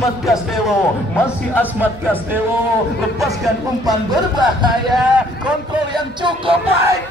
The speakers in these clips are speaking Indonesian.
Asmat Castelo, masih Asmat Castelo, lepaskan umpan berbahaya, kontrol yang cukup baik.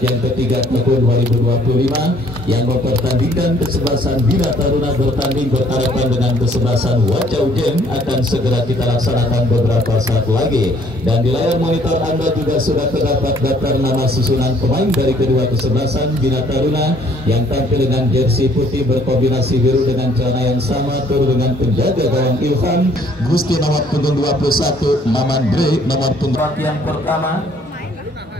Yang ketiga tahun 2025 yang mempertandingkan kesebelasan Bina Taruna bertanding berhadapan dengan kesebelasan Wacau Jeng akan segera kita laksanakan beberapa saat lagi. Dan di layar monitor Anda juga sudah terdapat daftar nama susunan pemain dari kedua kesebelasan Bina Taruna yang tampil dengan jersey putih berkombinasi biru dengan celana yang sama, turut dengan penjaga gawang Ilham Gusti nomor punggung 21, Maman Bre nomor punggung yang pertama.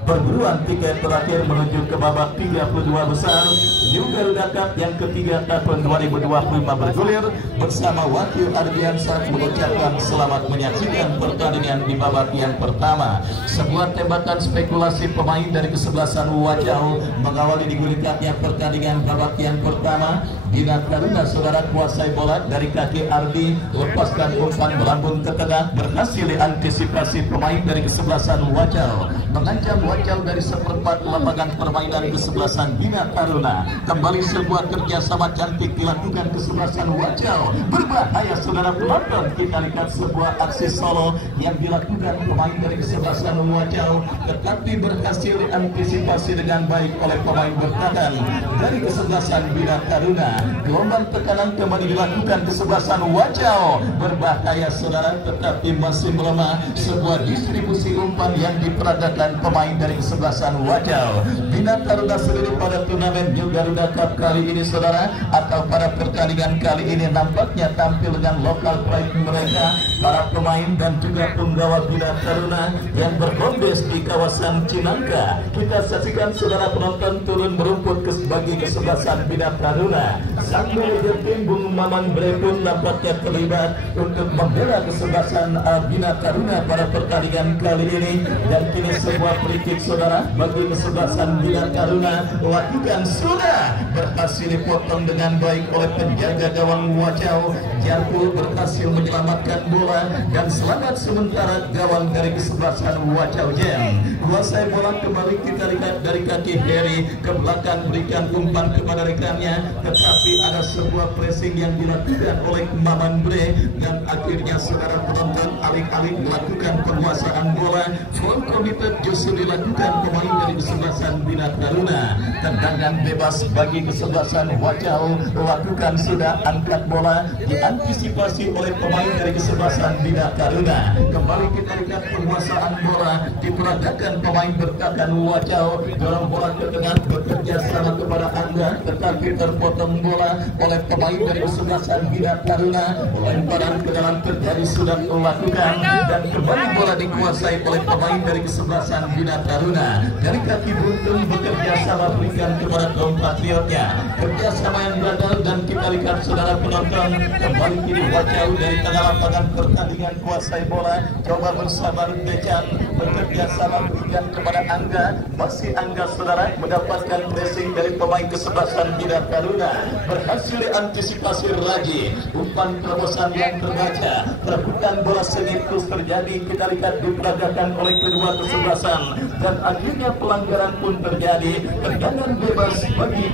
Perburuan tiket terakhir menuju ke babak 32 besar New Garuda Cup yang ketiga tahun 2025 bergulir bersama Wakil Ardiansyah mengucapkan selamat menyaksikan pertandingan di babak yang pertama. Sebuah tembakan spekulasi pemain dari kesebelasan Wacau mengawali digulirkannya pertandingan babak yang pertama. Bina Taruna saudara kuasai bola dari kaki Ardi, lepaskan umpan melambung ke tengah, berhasil diantisipasi pemain dari kesebelasan Wacau, mengancam Wacau dari seperempat lapangan permainan kesebelasan Bina Taruna. Kembali sebuah kerjasama cantik dilakukan kesebelasan Wacau, berbahaya saudara penonton. Kita lihat sebuah aksi solo yang dilakukan pemain dari kesebelasan Wacau, tetapi berhasil diantisipasi dengan baik oleh pemain bertahan dari kesebelasan Bina Taruna. Gelombang tekanan kembali dilakukan kesebelasan Wacau, berbahaya saudara, tetapi masih melemah. Sebuah distribusi umpan yang diperagakan pemain dari kesebelasan Wacau. Bina Taruna sendiri pada turnamen New Garuda Cup kali ini saudara, atau pada pertandingan kali ini nampaknya tampil dengan lokal pride mereka, para pemain dan juga penggawa Bina Taruna yang berkombes di kawasan Cinangka. Kita saksikan saudara penonton turun merumput bagi kesebelasan Bina Taruna. Sang manajer tim Bung Maman Bre pun nampaknya terlibat untuk membela kesebelasan Bina Taruna pada pertandingan kali ini. Dan kini sebuah free saudara bagi kesebelasan Bina Taruna lakukan sudah berhasil dipotong dengan baik oleh penjaga gawang Wacau. Jarko berhasil menyelamatkan bola dan selamat sementara gawang dari kesebelasan Wacau Jeng. Kuasai bola kembali kita lihat dari kaki Heri ke belakang, berikan umpan kepada rekannya, tetapi ada sebuah pressing yang dilakukan oleh Maman Bre dan akhirnya saudara penonton alih-alih melakukan penguasaan bola, full committed justru dilakukan pemain dari kesebelasan Bina Taruna. Tendangan bebas bagi kesebelasan Wacau, lakukan sudah angkat bola, diantisipasi oleh pemain dari kesebelasan Bina Taruna. Kembali kita lihat penguasaan bola diperagakan pemain bertahan Wacau, dorong bola ke tengah, bekerja sama kepada Anda, tetapi terpotong bola oleh pemain dari kesebelasan Bina Taruna. Lemparan ke dalam terjadi sudah dilakukan dan kembali bola dikuasai oleh pemain dari kesebelasan Bina Taruna. Dari kaki buntung bekerja sama berikan kepada kompatriotnya, kerjasama yang gagal dan kita lihat saudara penonton kembali kini Wacau dari tengah lapangan pertandingan kuasai bola, coba bersabar Decan bekerja sama berikan kepada Angga. Masih Angga saudara mendapatkan pressing dari pemain kesebelasan Bina Taruna, berhasil diantisipasi Raji. Umpan terobosan yang terbaca, perebutan bola sengit terus terjadi. Kita lihat diperagakan oleh kedua kesebelasan dan akhirnya pelanggaran pun terjadi. Tendangan bebas bagi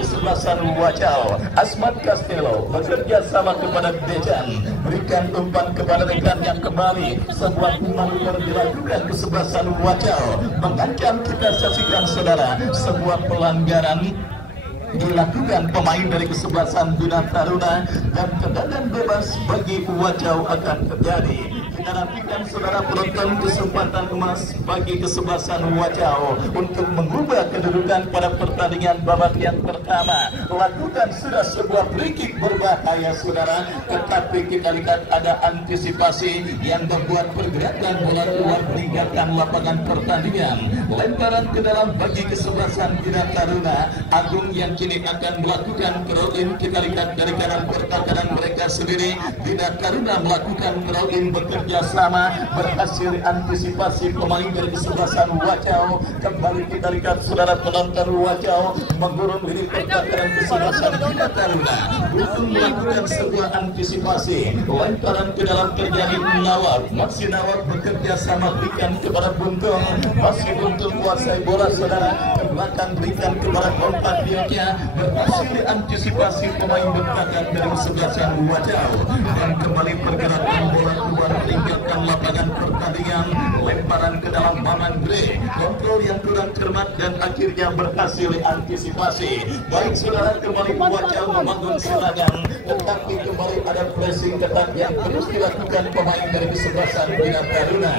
kesebelasan Wacau. Asmat Castello bekerja sama kepada Dejan, berikan umpan kepada rekannya kembali. Sebuah manuver dilakukan kesebelasan Wacau, mengancam. Kita saksikan saudara, sebuah pelanggaran dilakukan pemain dari kesebelasan Bina Taruna dan tendangan bebas bagi Wacau akan terjadi. Kita nantikan saudara penonton kesempatan emas bagi kesebelasan Wacau untuk mengubah kedudukan pada pertandingan babak yang pertama. Lakukan sudah sebuah free kick berbahaya saudara, tetapi kita lihat ada antisipasi yang membuat pergerakan bola keluar meninggalkan lapangan pertandingan. Lemparan ke dalam bagi kesebelasan Bina Taruna. Agung yang kini akan melakukan throw-in. Kita lihat dari kanan pertahanan mereka sendiri. Bina Taruna melakukan throw-in bekerja sama, berhasil antisipasi pemain dari kesebelasan Wacau. Kembali kita lihat saudara penonton Wacau menggurung lini pertahanan kesebelasan Bina Taruna untuk melakukan sebuah antisipasi. Lemparan ke dalam terjadi Nawab. Masih Nawab bekerja sama berikan kepada Buntung. Masih Buntung kuasai bola saudara, ke belakang berikan kepada kompatriotnya, berhasil diantisipasi pemain bertahan dari kesebelasan Wacau dan kembali pergerakan bola keluar meninggalkan lapangan pertandingan. Lemparan ke dalam Maman Gre, kontrol yang kurang cermat dan akhirnya berhasil diantisipasi. Baik saudara, kembali Wacau membangun serangan, tetapi kembali ada pressing ketat yang terus dilakukan pemain dari kesebelasan Bina Taruna.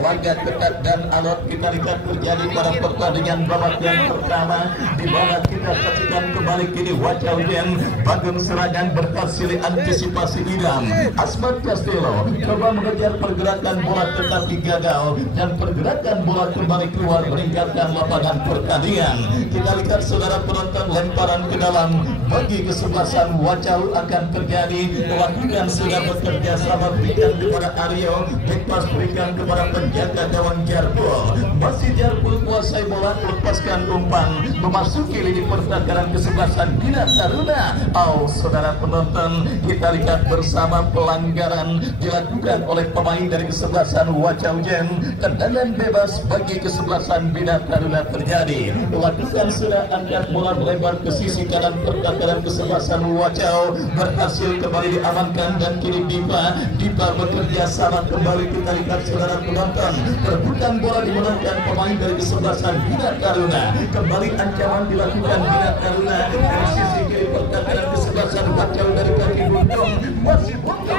Warga ketat dan alot kita lihat terjadi pada pertandingan babak yang pertama, di mana kita saksikan kembali kini Wacau yang bangun serangan berhasil antisipasi idam. Asmat Castello coba mengejar pergerakan bola tetapi gagal dan pergerakan bola kembali keluar meninggalkan lapangan pertandingan. Kita lihat saudara penonton, lemparan ke dalam bagi kesebelasan Wacau akan terjadi. Lakukan sudah bekerja sama berikan kepada Aryo, bebas berikan kepada penjaga gawang Jarpul. Masih Jarpul kuasai bola, lepaskan umpan memasuki lini pertahanan kesebelasan Bina Taruna. Saudara penonton, kita lihat bersama pelanggaran dilakukan oleh pemain dari kesebelasan Wacau Jen. Tendangan bebas bagi kesebelasan Bina Taruna terjadi. Lakukan sudah angkat bola melebar ke sisi kanan pertahanan kesebelasan Wacau, berhasil kembali diamankan dan kini Dipa bekerja sama kembali. Kita lihat saudara penonton, perebutan bola dimenangkan pemain dari kesebelasan Bina Taruna. Kembali ancaman dilakukan Bina Taruna dari sisi kiri pertahanan kesebelasan Wacau dari kaki Buntung. Masih Buntung.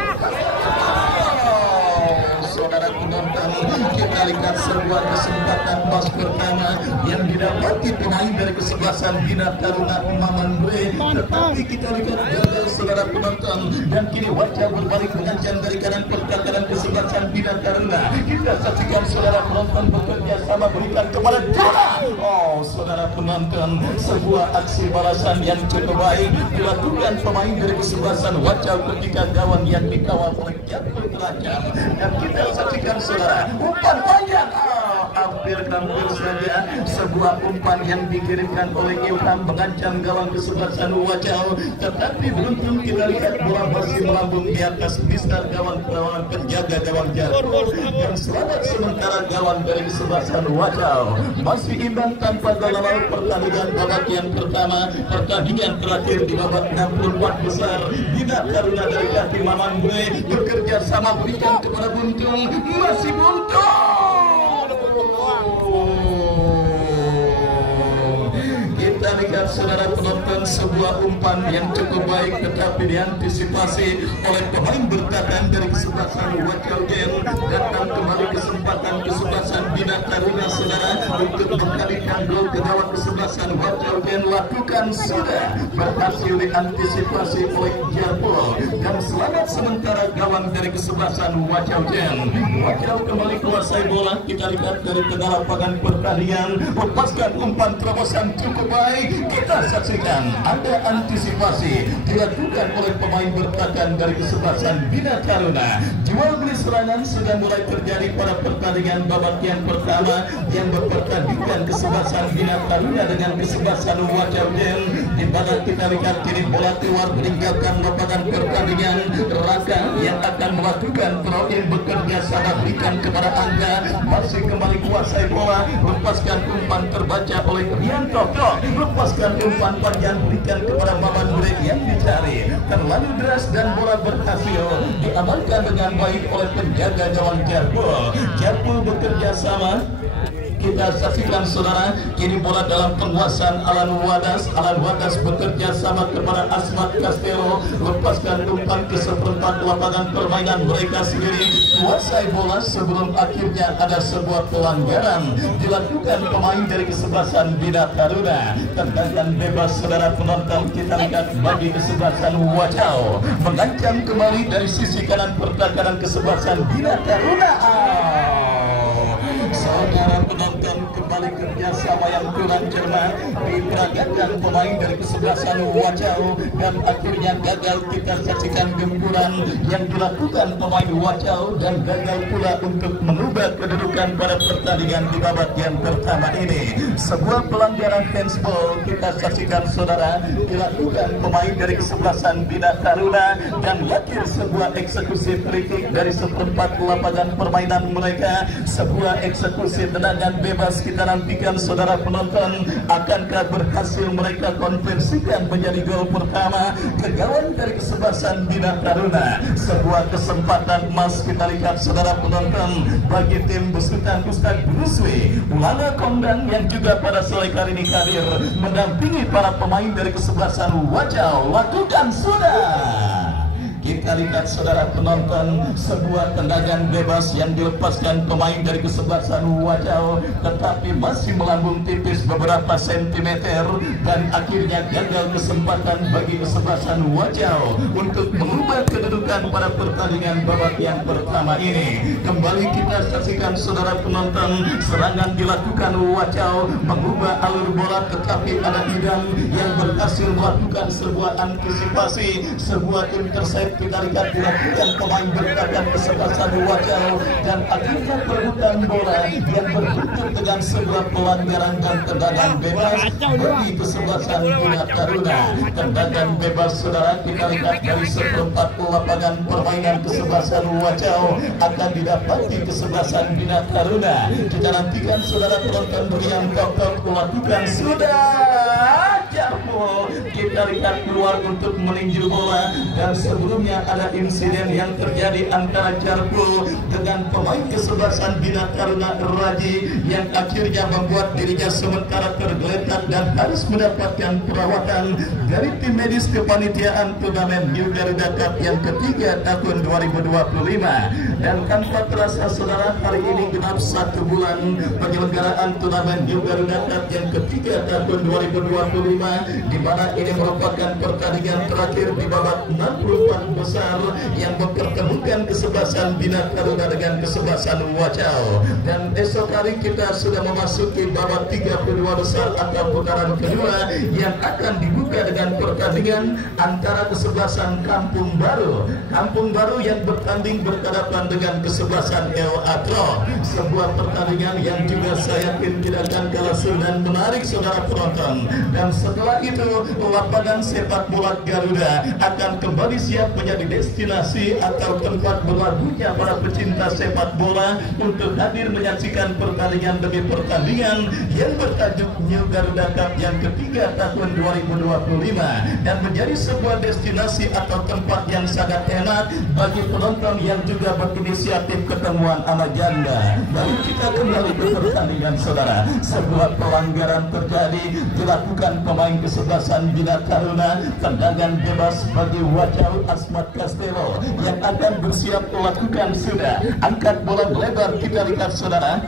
Saudara penonton, kita lihat sebuah kesempatan pas pertama yang didapati pemain dari kesebelasan Bina Taruna Maman Bre, tetapi kita lihat gagal saudara penonton dan kini Wacau berbalik mengancam dari kanan pertahanan kesebelasan Bina Taruna. Kita saksikan saudara penonton bekerja sama berikan kepada Jana. Saudara penonton, sebuah aksi balasan yang cukup baik dilakukan pemain dari kesebelasan Wacau ketika gawang yang dikawal oleh Jarpul terancam dan kita saksikan saudara umpan panjang. Hampir saja sebuah umpan yang dikirimkan oleh Ilham mengancam gawang kesebelasan Wacau, tetapi beruntung kita lihat bola masih melambung di atas bistar gawang penjaga gawang Jarpul dan selamat sementara gawang dari kesebelasan Wacau. Masih imbang tanpa gol lawan pertandingan babak yang pertama. Pertandingan terakhir di babak 64 besar. Bina Taruna dari kaki Maman Bre bekerja sama berikan kepada Buntung. Masih Buntung. Kita lihat saudara penonton, sebuah umpan yang cukup baik tetapi diantisipasi oleh pemain bertahan dari kesebelasan Wacau Jen. Datang kembali kesempatan kesebelasan Bina Taruna saudara untuk mengalihkan gol ke gawang kesebelasan Wajau dan lakukan sudah berhasil diantisipasi oleh Jarpol dan selamat sementara gawang dari kesebelasan Wajau dan Wajau kembali kuasai bola. Kita lihat dari tengah lapangan pertandingan, lepaskan umpan terobosan cukup baik. Kita saksikan ada antisipasi dilakukan oleh pemain bertahan dari kesebelasan Bina Taruna. Jual beli serangan sudah mulai terjadi pada pertandingan babak yang pertama yang berpertandingan kesebelasan Bina Taruna dengan kesebelasan Wajau dan di mana kita lihat kini bola keluar meninggalkan lapangan pertandingan. Raka yang akan melakukan throw-in bekerja sama berikan kepada Angga, masih kembali kuasai bola, lepaskan umpan terbaca oleh Rian Toto, lepaskan umpan panjang berikan kepada Maman Burek yang dicari, terlalu deras dan bola berhasil diamankan dengan baik oleh penjaga gawang Jarpul. Jarpul bekerja sama. Kita saksikan saudara, kini bola dalam penguasaan Alan Wadas. Alan Wadas bekerja sama kepada Asmat Castelo, lepaskan umpan ke seperempat lapangan permainan mereka sendiri, kuasai bola sebelum akhirnya ada sebuah pelanggaran dilakukan pemain dari kesebelasan Bina Taruna. Tendangan bebas saudara penonton, kita lihat bagi kesebelasan Wajau mengancam kembali dari sisi kanan pertahanan kesebelasan Bina Taruna. Saudara penonton, kembali kerjasama yang kurang cermat diperagakan pemain dari kesebelasan Wajau dan akhirnya gagal. Kita saksikan gempuran yang dilakukan pemain Wajau dan gagal pula untuk mengubah kedudukan pada pertandingan di babak yang pertama ini. Sebuah pelanggaran handsball kita saksikan saudara dilakukan pemain dari kesebelasan Bina Taruna dan lahir sebuah eksekusi free kick dari seperempat lapangan permainan mereka. Sebuah eksekusi tendangan bebas. Kita nantikan saudara penonton, akankah berhasil mereka konversikan menjadi gol pertama ke gawang dari kesebelasan Bina Taruna. Sebuah kesempatan emas kita lihat saudara penonton bagi tim besutan Ustaz Bruswi Ulana Kondang yang juga pada sore kali ini hadir mendampingi para pemain dari kesebelasan Wajau. Lakukan sudah. Kita lihat saudara penonton, sebuah tendangan bebas yang dilepaskan pemain dari kesebelasan Wajau, tetapi masih melambung tipis beberapa sentimeter dan akhirnya gagal kesempatan bagi kesebelasan Wajau untuk mengubah kedudukan pada pertandingan babak yang pertama ini. Kembali kita saksikan saudara penonton, serangan dilakukan Wajau mengubah alur bola, tetapi ada Idam yang berhasil melakukan sebuah antisipasi, sebuah intercept. Kita lihat dilakukan pemain bertahan kesebelasan Wajau dan akhirnya perebutan bola yang berbuntut dengan sebuah pelanggaran dan tendangan bebas bagi kesebelasan Bina Taruna. Tendangan bebas saudara kita lihat dari seperempat lapangan permainan kesebelasan Wajau akan didapati kesebelasan Bina Taruna. Kita nantikan saudara penonton Rian Toto melakukan sudah. Jarpul kita lihat keluar untuk meninju bola dan sebelumnya ada insiden yang terjadi antara Jarpul dengan pemain kesebelasan Bina Taruna Raji yang akhirnya membuat dirinya sementara tergeletak dan harus mendapatkan perawatan dari tim medis kepanitiaan turnamen New Garuda Cup yang ketiga tahun 2025. Dan tanpa terasa saudara, hari ini genap 1 bulan penyelenggaraan turnamen New Garuda Cup yang ketiga tahun 2025, di mana ini merupakan pertandingan terakhir di babak 64 besar yang mempertemukan kesebelasan Bina Taruna dengan kesebelasan Wajau. Dan esok hari kita sudah memasuki babak 32 besar atau putaran kedua yang akan dibuka dengan pertandingan antara kesebelasan Kampung Baru yang bertanding berhadapan dengan kesebelasan El Atro. Sebuah pertandingan yang juga saya yakin tidak akan kalah seru dan menarik saudara penonton. Dan setelah itu lapangan sepak bola Garuda akan kembali siap menjadi destinasi atau tempat berlabuhnya para pecinta sepak bola untuk hadir menyaksikan pertandingan demi pertandingan yang bertajuk New Garuda Cup yang ketiga tahun 2025 dan menjadi sebuah destinasi atau tempat yang sangat enak bagi penonton yang juga berinisiatif ketemuan sama janda. Lalu kita kembali ke pertandingan saudara. Sebuah pelanggaran terjadi dilakukan pemain kesebelasan Bina Taruna. Tendangan bebas bagi Wajau Asmat Castelo yang akan bersiap melakukan sudah. Angkat bola melebar, kita lihat saudara.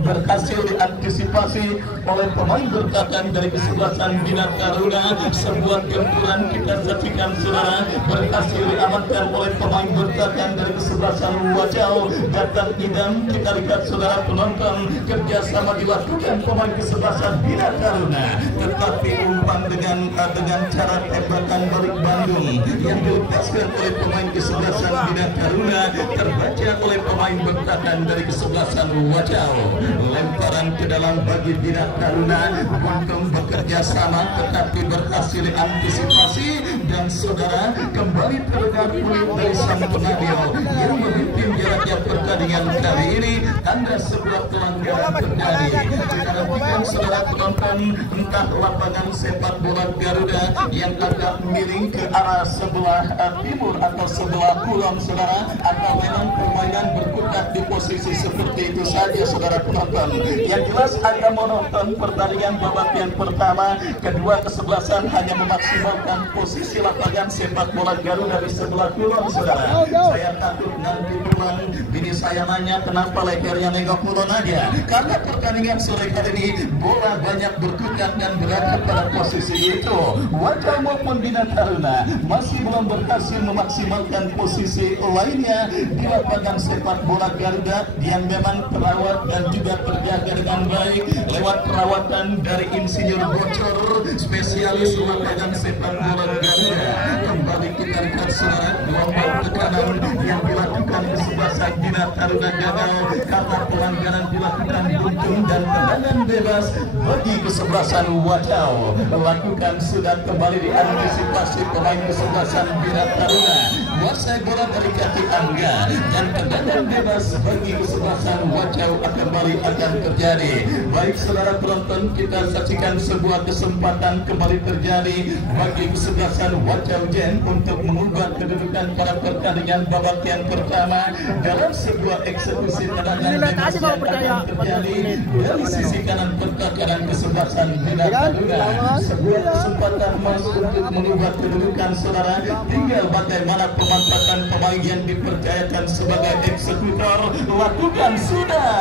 berhasil diantisipasi oleh pemain bertahan dari kesebelasan Bina Taruna. Sebuah gempuran kita saksikan saudara, berhasil diamankan oleh pemain bertahan dari kesebelasan Wajau. Datang idam kita lihat saudara penonton, kerjasama dilakukan pemain kesebelasan Bina Taruna, tetapi umpan dengan cara tembakan balik Bandung yang dilepaskan oleh pemain kesebelasan Bina Taruna terbaca oleh pemain bertahan dari kesebelasan Wajau. Lemparan ke dalam bagi Bina Taruna, Buntung bekerja sama tetapi berhasil antisipasi, dan saudara kembali terdengar peluit dari sang penadio yang memimpin jaraknya pertandingan kali ini. Tanda sebuah pelanggaran terjadi. Kita nantikan saudara penonton, entah lapangan sepak bola Garuda yang agak miring ke arah sebelah timur atau sebelah kulon saudara, atau memang permainan berkutat di posisi seperti itu saja saudara penonton. Yang jelas Anda menonton pertandingan babak yang pertama, kedua kesebelasan hanya memaksimalkan posisi lapangan sepak bola Garuda di sebelah kulon saudara. Saya takut nanti pulang bini saya nanya kenapa lehernya nengok kulon aja, karena pertandingan sore kali ini bola banyak berkutat dan berada pada posisi itu. Wajau maupun Bina Taruna masih belum berhasil memaksimalkan posisi lainnya di lapangan sepak bola Garuda yang memang terawat dan juga terjaga dengan baik lewat perawatan dari insinyur bocor spesialis lapangan sepak bola Garuda. Kembali kita lihat saudara, gelombang tekanan yang dilakukan kesebelasan Bina Taruna gagal karena pelanggaran dilakukan Buntung, dan tendangan bebas bagi kesebelasan Wajau melakukan sudah kembali diantisipasi pemain kesebelasan Bina Taruna. Kuasai bola dari kaki Angga, dan tendangan bebas bagi kesebelasan Wajau kembali akan terjadi. Baik saudara penonton, kita saksikan sebuah kesempatan kembali terjadi bagi kesebelasan Wajau Jen untuk mengubah kedudukan pada pertandingan babak yang pertama dalam sebuah eksekusi tendangan bebas yang akan terjadi dari sisi kanan pertahanan kesebelasan Bina Taruna. Sebuah kesempatan emas untuk mengubah kedudukan saudara, tinggal bagaimana pemanfaatan pemain yang dipercayakan sebagai eksekutor lakukan sudah.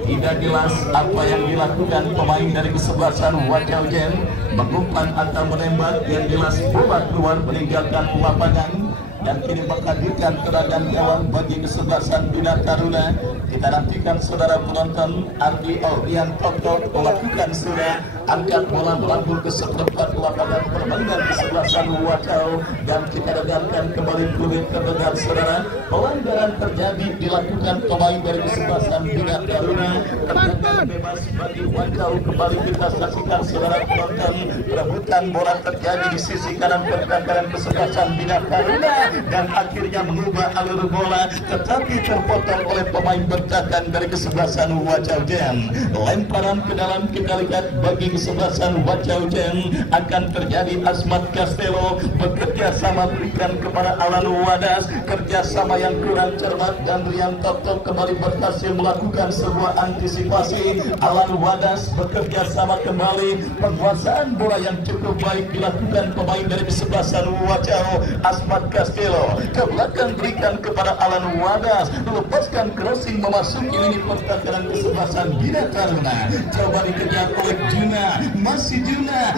Tidak jelas apa yang dilakukan pemain dari kesebelasan Wajau Jen, mengumpan atau menembak, yang jelas bola keluar meninggalkan lapangan, dan kini menghadirkan tendangan gawang bagi kesebelasan Bina Taruna. Kita nantikan saudara penonton, Ardi Aldian Toto melakukan sudah angkat bola melambung ke seperempat lapangan permainan kesebelasan Wajau, dan kita dengarkan kembali peluit terdengar saudara. Pelanggaran terjadi dilakukan pemain dari kesebelasan Bina Taruna, tendangan bebas bagi Wajau. Kembali kita saksikan saudara penonton, perebutan bola terjadi di sisi kanan pertahanan kesebelasan Bina Taruna, dan akhirnya mengubah alur bola tetapi terpotong oleh pemain bertahan dari kesebelasan Wajau Jen. Lemparan ke dalam kita lihat bagi kesebelasan Wajau Jen akan terjadi. Asmat Castello bekerja sama berikan kepada Alan Wadas, kerjasama yang kurang cermat, dan Rian Toto kembali berhasil melakukan sebuah antisipasi. Alan Wadas bekerja sama kembali, penguasaan bola yang cukup baik dilakukan pemain dari kesebelasan Wajau. Asmat Castello ke belakang berikan kepada Alan Wadas, lepaskan crossing memasuki lini pertahanan kesebelasan Bina Taruna. Coba dikejar oleh Juna, masih Juna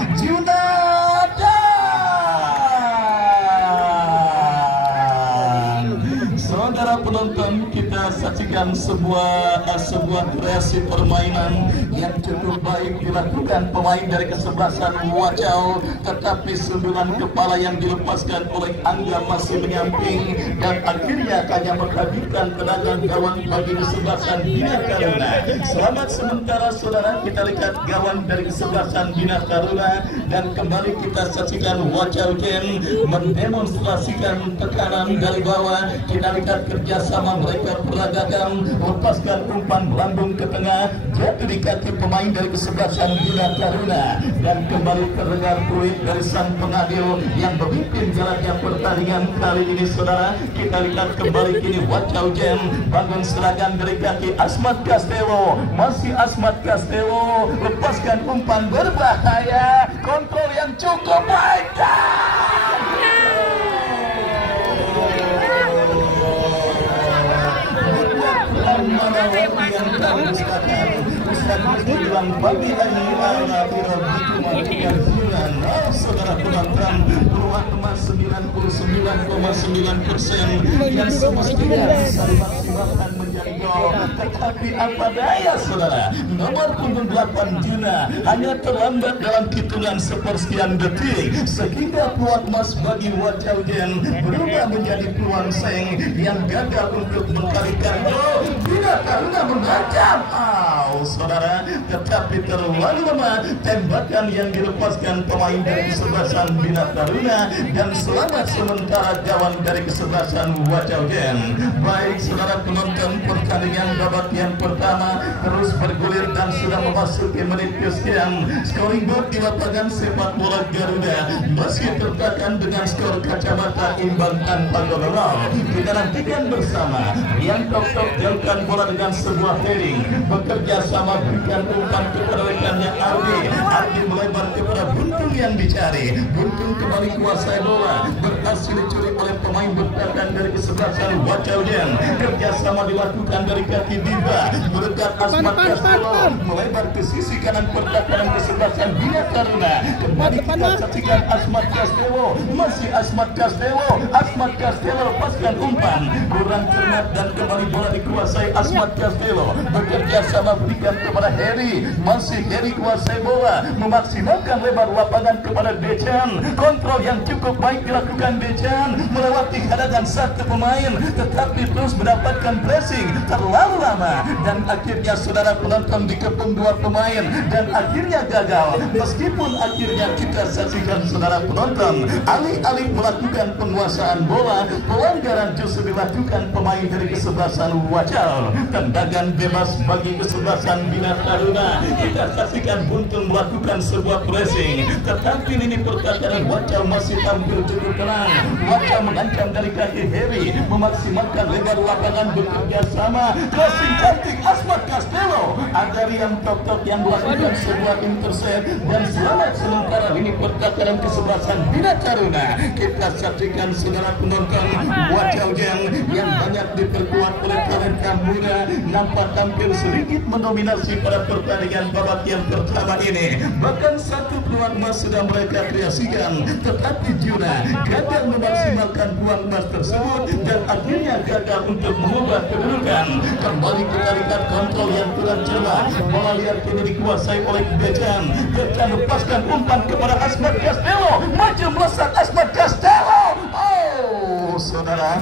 saudara penonton, kita saksikan sebuah kreasi permainan yang cukup baik dilakukan pemain dari kesebelasan Wajau, tetapi sundulan kepala yang dilepaskan oleh Angga masih menyamping, dan akhirnya hanya menghadirkan tendangan gawang bagi kesebelasan Bina Taruna. Selamat sementara saudara, kita lihat gawang dari kesebelasan Bina Taruna, dan kembali kita saksikan Wajau Jen mendemonstrasikan tekanan dari bawah. Kita lihat kerjasama mereka peragakan, lepaskan umpan melambung ke tengah, jatuh di kaki pemain dari kesebelasan Bina Taruna, dan kembali terdengar peluit dari sang pengadil yang memimpin jalannya pertandingan kali ini saudara. Kita lihat kembali kini Wajau Jen bangun serangan dari kaki Asmat Castello, masih Asmat Castello, lepaskan umpan berbahaya, kontrol yang cukup baik. lawan yang kami dustakan. Ustaz bilang bagi ani ala firabbikum bulan. Saudara penonton, peluang emas 99,9% yang semestinya bisa dimaksimalkan menjadi gol. Tetapi apa daya saudara, nomor punggung 8 Juna hanya terlambat dalam hitungan sepersekian detik, sehingga peluang emas bagi Wajaugen berubah menjadi peluang seng yang gagal untuk mengkalikan gol. Tidak karena mengancam, saudara, tetapi terlalu lemah tembakan yang dilepaskan pemain dari kesebelasan Bina Taruna, dan selamat sementara gawang dari kesebelasan Wajaugen. Baik saudara penonton, pertandingan babak yang pertama terus bergulir dan sudah memasuki menit kesekian. Scoring board di lapangan sepak bola Garuda masih tertekan dengan skor kacamata imbang tanpa gol. Kita nantikan bersama yang tok jalankan bola dengan sebuah heading, bekerja sama berikan umpan kepada rekannya Ardi melebar kepada Buntung yang dicari. Buntung kembali kuasai bola, berhasil dicuri oleh pemain bertahan dari kesebelasan Wajaugen. Kerjasama dilakukan dari kaki Diba, berdekat Asmat Castelo, melebar ke sisi kanan pertahanan kesebelasan Bina Taruna. Kembali kita saksikan Asmat Castelo, masih Asmat Castelo lepaskan umpan, kurang cermat dan kembali bola dikuasai Asmat Castelo. Bekerja sama berikan kepada Heri, masih Heri kuasai bola, memaksimalkan lebar lapangan kepada Decan. Kontrol yang cukup baik dilakukan Decan, melewati hadangan satu pemain, tetapi terus mendapatkan pressing terlalu lama, dan akhirnya saudara penonton dikepung dua pemain dan akhirnya gagal. Meskipun akhirnya kita saksikan saudara penonton, alih-alih melakukan penguasaan bola, pelanggaran justru dilakukan pemain dari kesebelasan Wajau. Tendangan bebas bagi kesebelasan Bina Taruna. Kita saksikan Buntung melakukan sebuah pressing, tetapi ini pertahanan Wajau masih tampil cukup tenang. Wajau mengancam dari kaki Heri, memaksimalkan lebar lapangan, bekerja sama, crossing cantik Asmat Castelo. Ada yang tok yang melakukan sebuah intercept, dan selamat sementara ini pertahanan kesebelasan Bina Taruna. Kita saksikan saudara penonton, Wajaugen yang banyak diperkuat oleh talenta muda nampak tampil sedikit mendominasi pada pertandingan babak yang pertama ini. Bahkan satu peluang emas sudah mereka kreasikan, tetapi Juna gagal memaksimalkan peluang emas tersebut dan akhirnya gagal untuk mengubah kedudukan. Kembali kita lihat kontrol yang kurang cermat, bola liar kini dikuasai oleh Decan. Decan lepaskan umpan kepada Asmat Castelo, maju melesat Asmat Castelo. Saudara,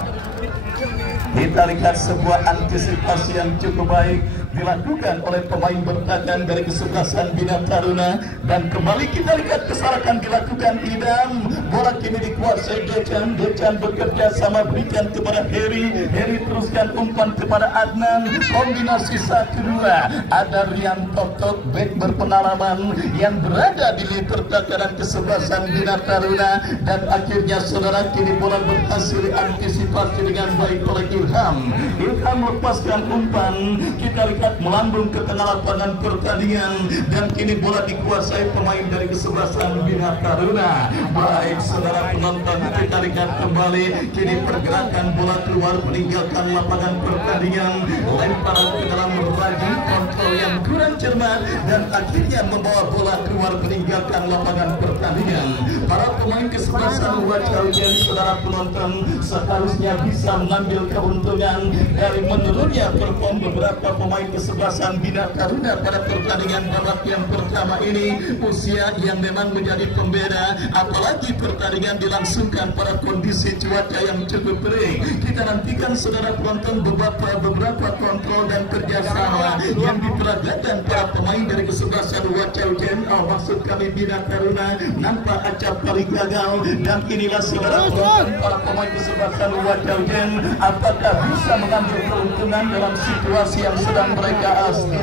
kita lihat sebuah antisipasi yang cukup baik dilakukan oleh pemain bertahan dari kesebelasan Bina Taruna, dan kembali kita lihat kesalahan dilakukan Idam. Bola kini dikuasai Decan bekerja sama berikan kepada Heri teruskan umpan kepada Adnan. Kombinasi 1-2, ada Rian Tok back berpengalaman yang berada di pertahanan kesebelasan Bina Taruna, dan akhirnya saudara kini bola berhasil diantisipasi dengan baik oleh Ilham lepaskan umpan. Kita lihat melambung ke tengah lapangan pertandingan, dan kini bola dikuasai pemain dari kesebelasan Bina Taruna. Baik saudara penonton, kita lihat kembali kini pergerakan bola keluar meninggalkan lapangan pertandingan, lemparan ke dalam ragi, kontrol yang kurang cermat, dan akhirnya membawa bola keluar meninggalkan lapangan pertandingan. Para pemain kesebelasan Wajaugen saudara penonton seharusnya bisa mengambil keuntungan dari menurunnya perform beberapa pemain kesebelasan Bina Taruna pada pertandingan babak yang pertama ini. Usia yang memang menjadi pembeda, apalagi pertandingan dilangsungkan pada kondisi cuaca yang cukup kering. Kita nantikan saudara penonton beberapa kontrol dan kerjasama yang diperagakan para pemain dari kesebelasan Wajaugen, maksud kami Bina Taruna, nampak acap kali gagal. Dan inilah saudara penonton, para pemain kesebelasan Wajaugen apakah bisa mengambil keuntungan dalam situasi yang sedang mereka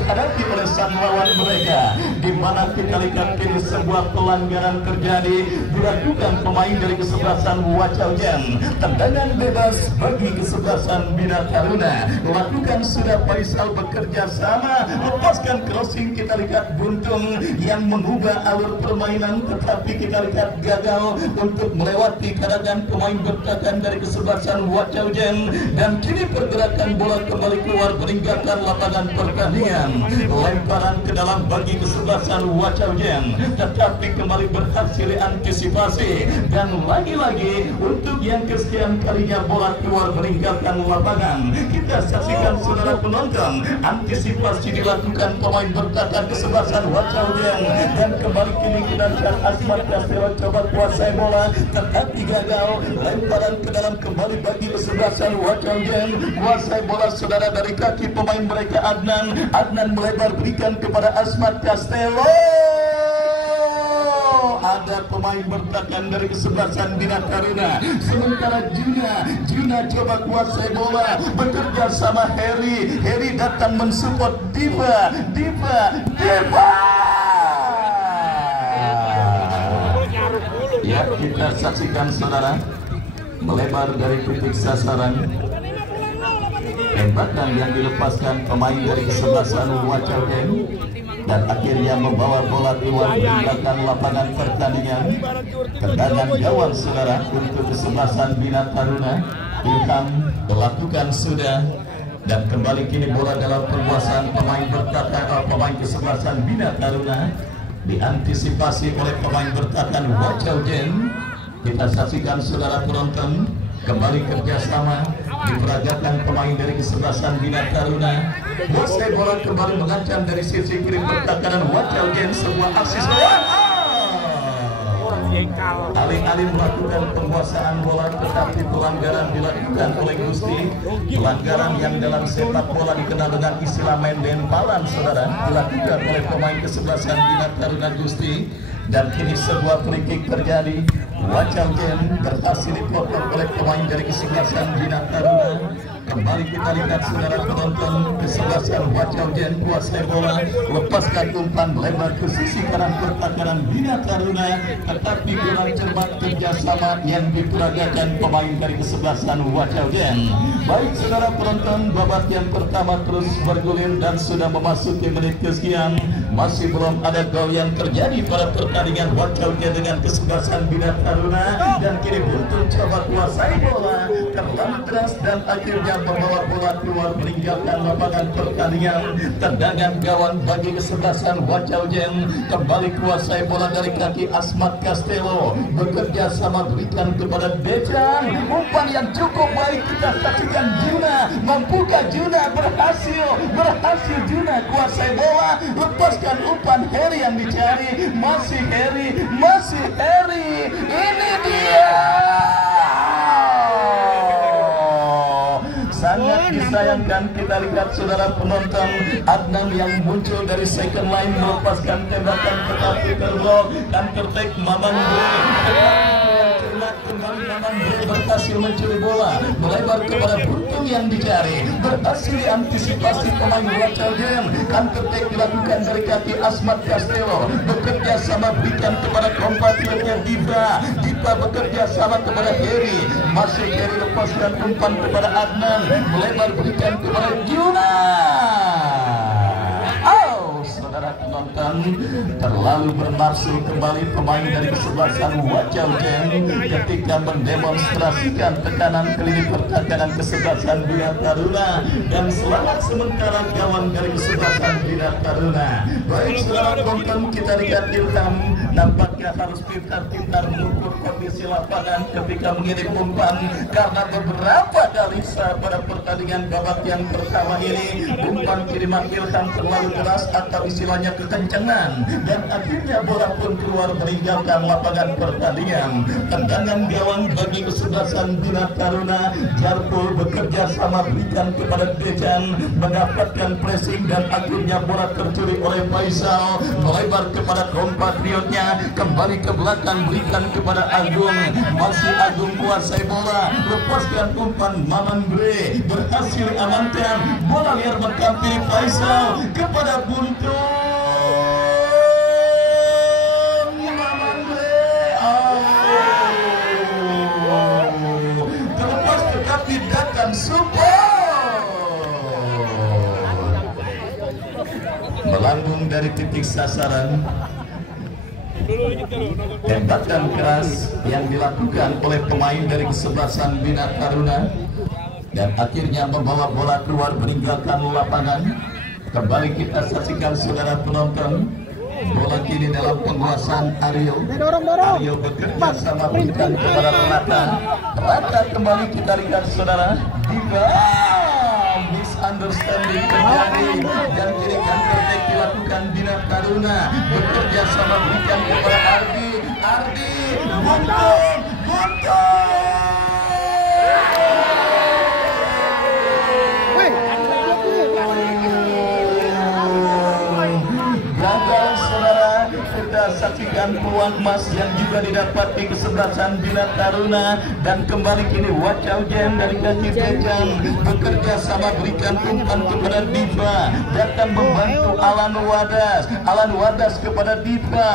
hadapi oleh sang lawan mereka, di mana kita lihat kini sebuah pelanggaran terjadi dilakukan pemain dari kesebelasan Wajaugen. Tendangan bebas bagi kesebelasan Bina Taruna lakukan sudah Faisal bekerja sama sama lepaskan crossing, kita lihat Buntung yang mengubah alur permainan, tetapi kita lihat gagal untuk melewati karangan pemain bertahan dari kesebelasan Wacaujen, dan kini pergerakan bola kembali keluar meninggalkan lapangan pertandingan. Lemparan ke dalam bagi kesebelasan Wacaujen, tetapi kembali berhasil diantisipasi, dan lagi-lagi untuk yang kesekian kalinya bola keluar meninggalkan lapangan. Kita saksikan saudara penonton, antisipasi dilakukan pemain bertahan kesebelasan Wacaujen, dan kembali kini kita lihat Asmat Castelo coba kuasai bola, tetapi gagal. Lemparan ke dalam kembali bagi kesebelasan Wacaujen, kuasai bola saudara dari kaki pemain mereka Adnan melebar berikan kepada Asmat Castelo. Ada pemain bertahan dari kesebelasan Bina Taruna, sementara Juna coba kuasai bola, bekerja sama Heri datang mensupport Diva. Ya, kita saksikan saudara, melebar dari titik sasaran, tembakan yang dilepaskan pemain dari kesebelasan Wacaujen, dan akhirnya membawa bola keluar meninggalkan lapangan pertandingan. Tendangan gawang saudara untuk kesebelasan Bina Taruna. Ilham melakukan sudah, dan kembali kini bola dalam penguasaan pemain bertahan pemain kesebelasan Bina Taruna, diantisipasi oleh pemain bertahan Wacaujen. Kita saksikan saudara penonton, kembali kerjasama diperagakan pemain dari kesebelasan Bina Taruna. Kuasai bola kembali mengancam dari sisi kiri pertahanan Wacaujen, sebuah aksi alih-alih melakukan penguasaan bola, tetapi pelanggaran dilakukan oleh Gusti. Pelanggaran yang dalam sepak bola dikenal dengan istilah main dempalan saudara, dilakukan oleh pemain kesebelasan Bina Taruna Gusti, dan kini sebuah free kick terjadi. Wacaujen berhasil dipotong oleh pemain dari kesebelasan Bina Taruna. Kembali kita lihat saudara penonton, kesebelasan Wacaujen kuasai bola, lepaskan umpan lebar ke sisi kanan pertahanan Bina Taruna, tetapi kurang cermat kerjasama yang diperagakan pemain dari kesebelasan Wacaujen. Baik saudara penonton, babak yang pertama terus bergulir dan sudah memasuki menit kesekian. Masih belum ada gol yang terjadi pada pertandingan Wacaujen dengan kesebelasan Bina Taruna, dan kini Buntung coba kuasai bola, terlalu keras dan akhirnya membawa bola keluar meninggalkan lapangan pertandingan. Tendangan gawang bagi kesebelasan Wacaujen, kembali kuasai bola dari kaki Asmat Castelo, bekerja sama berikan kepada Dejan, umpan yang cukup baik. Kita saksikan Juna, mampukah Juna, berhasil Juna kuasai bola, lepaskan umpan Heri yang dicari, masih Heri, ini dia. Sangat disayangkan kita lihat saudara penonton, Adnan yang muncul dari second line melepaskan tembakan tetapi terblok, dan tertek Mamang berhasil mencuri bola, melebar kepada Buntung yang dicari, berhasil diantisipasi pemain Wacaujen, dan tertek dilakukan dari kaki Asmat Castelo, bekerja sama berikan kepada kompatriotnya Diva bekerja sama kepada Heri, masih Heri lepaskan umpan kepada Adnan, melebar berikan kepada Juna. Saudara penonton, terlalu bernafsu kembali pemain dari kesebelasan Wacaujen ketika mendemonstrasikan tekanan ke lini pertahanan kesebelasan Bina Taruna, dan selamat sementara gawang dari kesebelasan Bina Taruna. Baik saudara penonton, kita lihat Ilham nampaknya harus pintar-pintar mengukur kondisi lapangan ketika mengirim umpan, karena beberapa kali pada pertandingan babak yang pertama ini umpan kiriman Ilham terlalu keras atau istilahnya kekencangan, dan akhirnya bola pun keluar meninggalkan lapangan pertandingan. Tendangan gawang bagi kesebelasan Bina Taruna, Jarpul bekerja sama berikan kepada Dejan, mendapatkan pressing, dan akhirnya bola tercuri oleh Faisal, melebar kepada kompatriotnya, kembali ke belakang berikan kepada Agung, masih Agung kuasai bola, lepaskan umpan Maman Bre, berhasil amankan bola liar menghampiri Faisal kepada Buntung. Terlepas tetapi datang support. melambung dari titik sasaran. Tembakan keras yang dilakukan oleh pemain dari kesebelasan Bina Taruna dan akhirnya membawa bola keluar meninggalkan lapangan. Kembali kita saksikan saudara penonton, bola kini dalam penguasaan Ariel. Ariel bekerja sama berikan kepada Rata kembali kita lihat saudara. Misunderstanding terjadi dan kini counter attack dilakukan Bina Taruna, bekerja sama berikan kepada Ardi Guntur gagal saudara. Kita saksikan peluang emas yang juga didapat di kesebelasan Bina Taruna dan kembali kini Wacau Jen dari kaki Tejan bekerja sama berikan umpan kepada Diva, datang membantu Alan Wadas kepada Diva.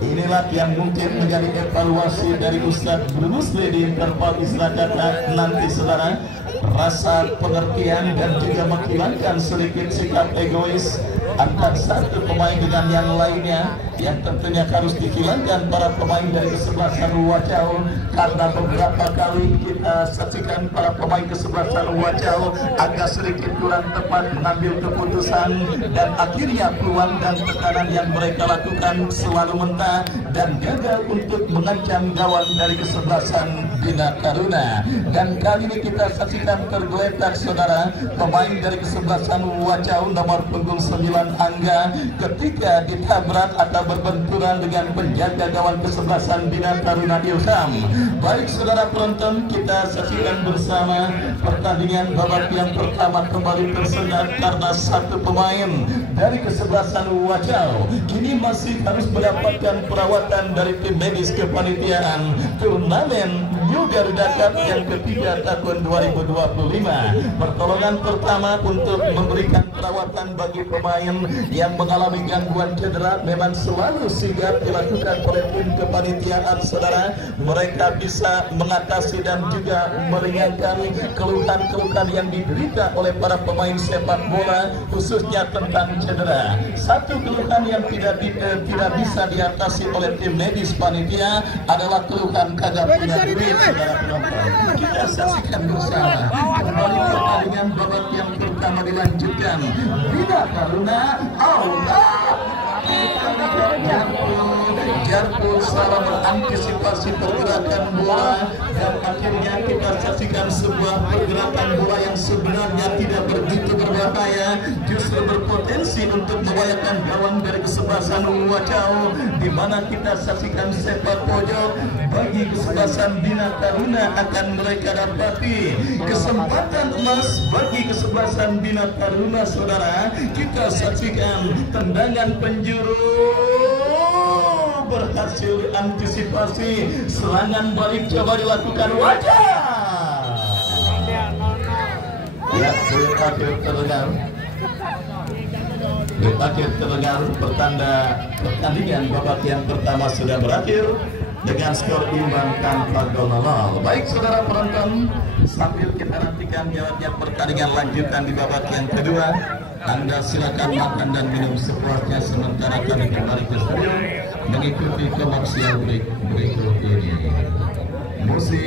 Inilah yang mungkin menjadi evaluasi dari Ustadz Brunusli di interval istilah kata nanti saudara. Rasa pengertian dan juga menghilangkan sedikit sikap egois antara satu pemain dengan yang lainnya, yang tentunya harus dihilangkan para pemain dari kesebelasan Wacau, karena beberapa kali kita saksikan para pemain kesebelasan Wacau agak sedikit kurang tepat mengambil keputusan dan akhirnya peluang dan tekanan yang mereka lakukan selalu mentah dan gagal untuk mengancam gawang dari kesebelasan Bina Taruna. Dan kali ini kita saksikan tergeletak saudara pemain dari kesebelasan Wacau nomor punggung 9 Angga ketika ditabrak atau berbenturan dengan penjaga gawang kesebelasan Bina Taruna Ilham. Baik saudara penonton, kita saksikan bersama pertandingan babak yang pertama kembali tersendat karena satu pemain dari kesebelasan Wacau kini masih harus mendapatkan perawatan dari tim medis kepanitiaan turnamen New Garuda Cup yang ketiga tahun 2025. Pertolongan pertama untuk memberikan perawatan bagi pemain yang mengalami gangguan cedera memang selalu sigap dilakukan oleh tim kepanitiaan saudara. Mereka bisa mengatasi dan juga meringankan keluhan-keluhan yang diderita oleh para pemain sepak bola khususnya tentang cedera. Satu keluhan yang tidak bisa diatasi oleh tim medis panitia adalah keluhan kagak punya duit. Saudara penonton, kita saksikan bersama kembali pertandingan babak yang pertama dilanjutkan. Bina Taruna Jarko salah mengantisipasi pergerakan bola dan akhirnya kita saksikan sebuah pergerakan bola yang sebenarnya tidak begitu berbahaya, justru berpotensi untuk membahayakan gawang dari kesebelasan Wacau, di mana kita saksikan sepak pojok bagi kesebelasan Bina Taruna akan mereka dapati kesempatan emas bagi kesebelasan Bina Taruna saudara. Kita saksikan tendangan penjuru berhasil antisipasi, serangan balik coba dilakukan Wajah. Ya, akhir terdengar pertanda pertandingan babak yang pertama sudah berakhir dengan skor imbang tanpa gol. Baik saudara penonton, sambil kita nantikan jalannya pertandingan lanjutan di babak yang kedua, Anda silakan makan dan minum sepuasnya sementara kami kembali ke studio mengikuti komersial berikut ini. Musik